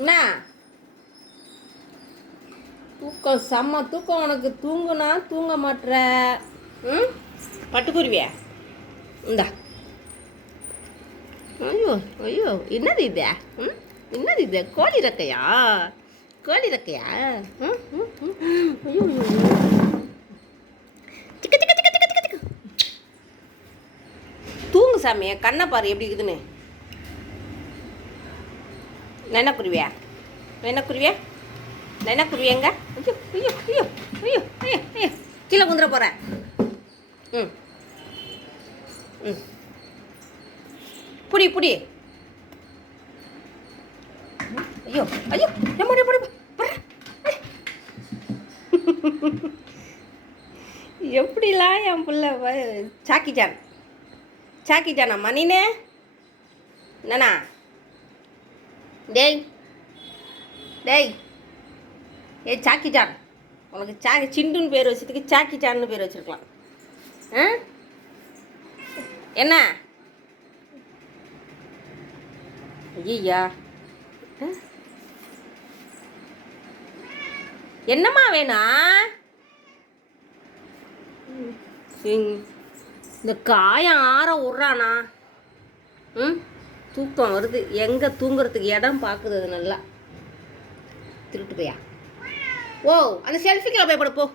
என்ன தூக்கம் செம்ம தூக்கம் உனக்கு. தூங்குனா தூங்க மாட்ற. ம்? பட்டுக்குருவியா? இந்தா. ஐயோ ஐயோ என்னது இது? ம்? என்னது இது? கோழி ரெக்கையா கோழி ரெக்கையா ம் ஐயோ ஐயோ, தூங்கு சாமியை கண்ணை பாரு எப்படி இருக்குதுன்னு. நென குருவியா நென குருவியா நென குருவியங்க ஐயோ ஐயோ ஐயோ ஐயோ ஐயோ ஐயோ. கீழே குந்துட போகிறேன் ம். ம். புடி புடி. ஐயோ ஐயோ நம்ம புடி எப்படிலாம் என் பிள்ளை சாக்கி ஜான் சாக்கி ஜானா மணினே? என்னண்ணா? டேய். டேய். ஏ சாக்கி உனக்கு சாக்கி சிண்டுன்னு பேர் வச்சதுக்கு சாக்கி பேர் வச்சிருக்கலாம். ஆ? என்ன? ஐயா என்னம்மா வேணும் சிங் இந்த காயம் ஆற விட்றானா? ம்? தூக்கம் வருது. எங்கே தூங்குறதுக்கு இடம் பார்க்குது அது நல்லா. திருட்டு போயா? ஓ அந்த செல்ஃபிக்கெல்லாம் போய் போ